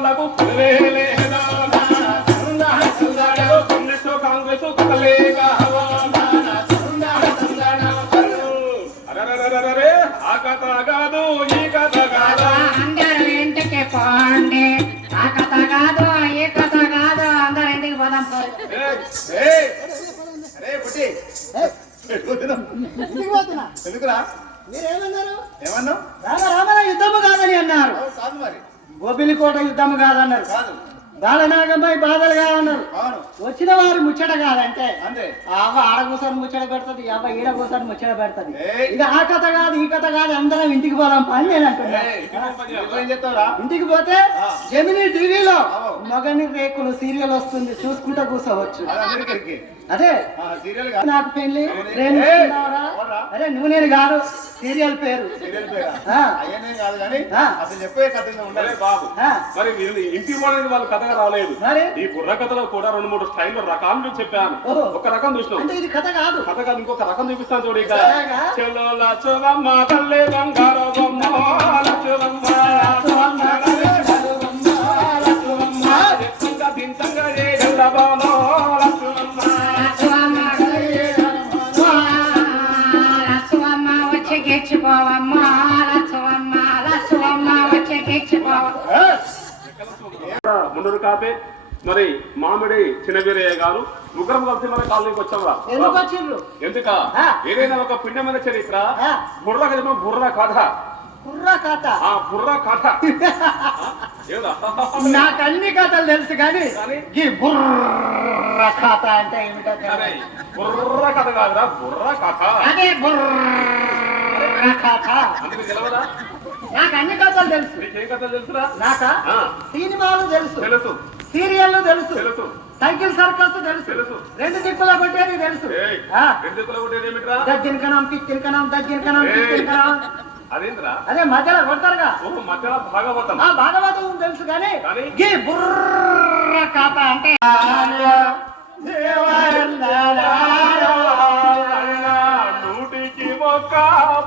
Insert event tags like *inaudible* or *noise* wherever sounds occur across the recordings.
నాకు కాంగ్రెస్ కాంగ్రెస్ కుక్కలేగా అరే ఆ కథ కాదు ఈ కథ కాదా. అందరూ ఇంటికి పోండి. ఆ కథ కాదు ఈ కథ ఏమన్నా రామ యుద్ధము కాదని అన్నారు. కాదు మరి. గోపిలికోట యుద్ధము కాదన్నారు. కాదు. బాలనాగంపై బాధలు కాదన్నారు. వచ్చిన వారి ముచ్చట కాదంటే అంతే. అవ్వ ఆడ కూర్చొని ముచ్చట పెడుతుంది అవ్వ ఈడ కూర్చొని ముచ్చట పెడుతుంది. ఇక ఆ కథ కాదు ఈ కథ కాదు అందరం ఇంటికి పోదాం పని నేను అంటున్నా. ఇంటికి పోతే. జమినీ టీవీలో అవు. మగని రేకులు సీరియల్ వస్తుంది చూసుకుంటూ కూర్చోవచ్చు అది. నాకు పెళ్ళి? అరే నువ్వు నేను కాదు. సీరియల్ పేరు. సీరియల్ పేరా? ఆ. అయ్యనే కాదు కానీ ఆ. అసలు చెప్పే కథ ఉండాలి. అరే బాబు ఆ, మరి వీళ్ళు ఇంటికి పోవడానికి వాళ్ళు కథగా రాలేదు. మరి? ఈ బుర్ర కథలో కూడా రెండు మూడు స్టైల్లో రకాలు చెప్పాను. ఒక రకం చూసినాం అంటే ఇది కథ కాదు. కథ కాదు ఇంకొక రకం చూపిస్తాను చూడు ఇక? చెల్లో లచ్చవమ్మ తల్లి బంగారు బొమ్మ లచ్చవమ్మ ముందరు కాపే. మరి మామిడి చిన్నవీరయ్య గారు ముగ్గురం కలిసి మన కాలనీకి వచ్చాం ఎందుకు. ఏదైనా ఒక పుణ్యమైన చరిత్ర. బుర్ర కథ బుర్ర కథ. కుర్ర కథ? ఆ బుర్ర కథ. *laughs* నాకు అన్ని కథలు తెలుసు కానీ? ఈ బుర్ర కథ అంటే ఏమిటో. బుర్ర కథ కాదురా బుర్ర కథ. అదే బుర్ర కథ. నాకు అన్ని కథలు తెలుసు. నీకేం కథ తెలుసురా? నాకా? ఆ, సినిమాలు తెలుసు. తెలుసు. సీరియల్లు తెలుసు. తెలుసు. సైకిల్ సర్కస్ తెలుసు. తెలుసు. రెండు దిక్కుల కొట్టేది తెలుసు. ఏయ్. పిక్కిన కణం అదేంద్రా? అదే మధ్యలో కొడతారుగా. భాగవతం. ఆ భాగవతం తెలుసు కానీ బుర్ర కథ అంటే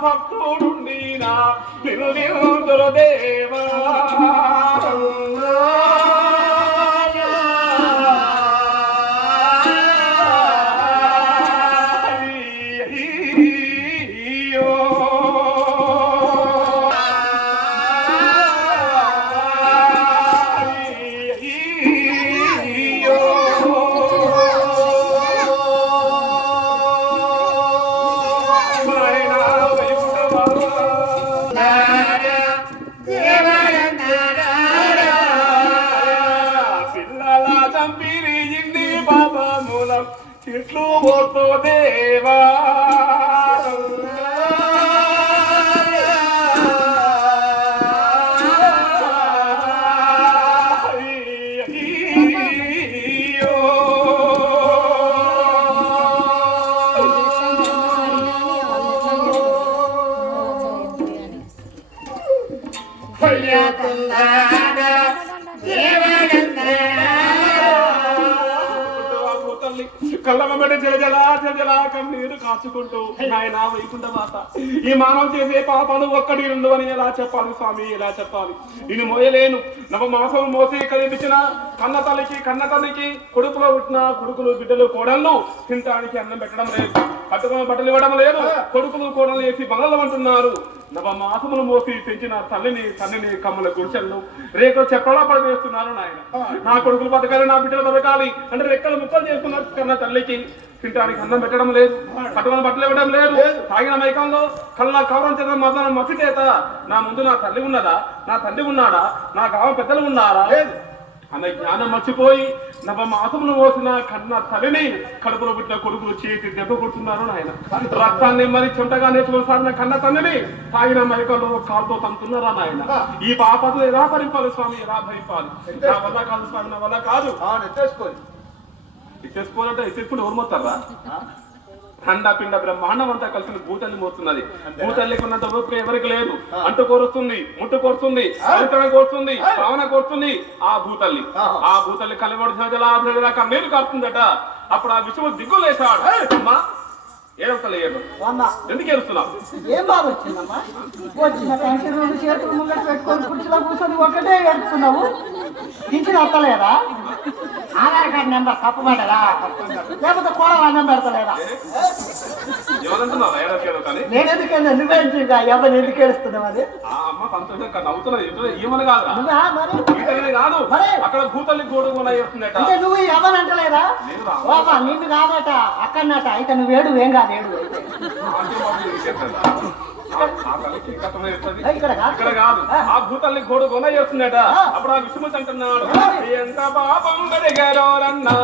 فاقتلنينا بالذر ديما Bye. పాపములం చెట్లు పోతూ దేవా. కళ్ళమబడి జలజల జలజల కన్నీరు కాచుకుంటూ నాయన వైకుంఠ మాత. ఈ మానవ చేసే పాపాలు ఒక్కటి రెండు అని ఎలా చెప్పాలి స్వామి? ఎలా చెప్పాలి? నేను మోయలేను. నవ మాసం మోసి కనిపించిన కన్న తల్లికి కన్న తల్లికి కొడుకులో పుట్టిన కొడుకులు బిడ్డలు కోడళ్ళు తినటానికి అన్నం పెట్టడం లేదు. కట్టుకున్న బట్టలు ఇవ్వడం లేదు. కొడుకులు కోడలు వేసి బంగళం అంటున్నారు. మాసములు మోసి పెంచిన తల్లిని తల్లిని కమ్మల గుడిచెళ్ళు రేకులు చెప్పడా పడవేస్తున్నారు నాయన. నా కొడుకులు బతకాలి నా బిడ్డలు బతకాలి అంటే రెక్కలు ముక్కలు చేస్తున్నారు కన్న తల్లికి తింటానికి అన్నం పెట్టడం లేదు కట్టుకున్న బట్టలు ఇవ్వడం లేదు. తాగిన మైకంలో కళ్ళ కవరం చేత మదన మసిచేత నా ముందు నా తల్లి ఉన్నదా? నా తండ్రి ఉన్నాడా? నా గావ పెద్దలు ఉన్నారా? ఆమె జ్ఞానం మర్చిపోయి నవ మాసములు మోసిన కన్న తల్లిని కడుపులో పుట్టిన కొడుకులు చేతి దెబ్బ కొడుతున్నారు నాయన. రక్తాన్ని మరి చెమటగా నేర్చుకుని సాగిన కన్న తండ్రిని తాగిన మైకంలో కాలుతో తంతున్నారా నాయన. ఈ పాపను ఎలా భరింపాలి స్వామి? ఎలా భరింపాలి? నా వల్ల కాదు స్వామి నా వల్ల కాదు. అవును ఎత్తేసుకోండి ఇచ్చేసుకోవాలంటే ఇచ్చేసుకుంటే ఎవరు మోస్తారా ఖండ పిండ బ్రహ్మాండం అంతా కలిసి భూతల్లి మోస్తున్నది. భూతల్లికి ఉన్నంత ఓపిక ఎవరికి లేదు. అంటు కోరుస్తుంది ముట్టు కోరుతుంది పవిత్రణ కోరుతుంది భావన కోరుతుంది ఆ భూతల్లి ఆ. భూతల్లి జల జల కన్నీరు కారుతుందట అప్పుడు ఆ విషయం దిగ్గులేశాడు. అమ్మా ఏడవతలే ఏడు ఎందుకు ఏడుస్తున్నావు? ఏం బాధ వచ్చిందమ్మా? వచ్చిన కంటి రెండు చేతులు ముంగట పెట్టుకొని కుర్చీలో కూర్చొని ఒకటే ఏడుస్తున్నావు? పింఛన్ వస్తలేదా ఆధార్ కార్డు నెంబర్ తప్పు పడ్డదా? లేకపోతే కూడా అన్నం పెడతలేదా? నేను ఎందుకు నువ్వేంటి ఎవరిని ఎందుకు ఏడుస్తున్నావు అది నువ్వా? అక్కడ అంటే ఎవరు అంటలేదా. బాబా నిన్ను కాదట అక్కడనట అయితే నువ్వు ఏడు ఏం కాదు ఏడు ఇక్కడ కాదు. ఆ భూతల్ని గోడు కొన చేస్తుందట. అప్పుడు ఆ విష్ణుమూర్తి అంటున్నాడు ఎంత పాపం గడిగారో రన్నా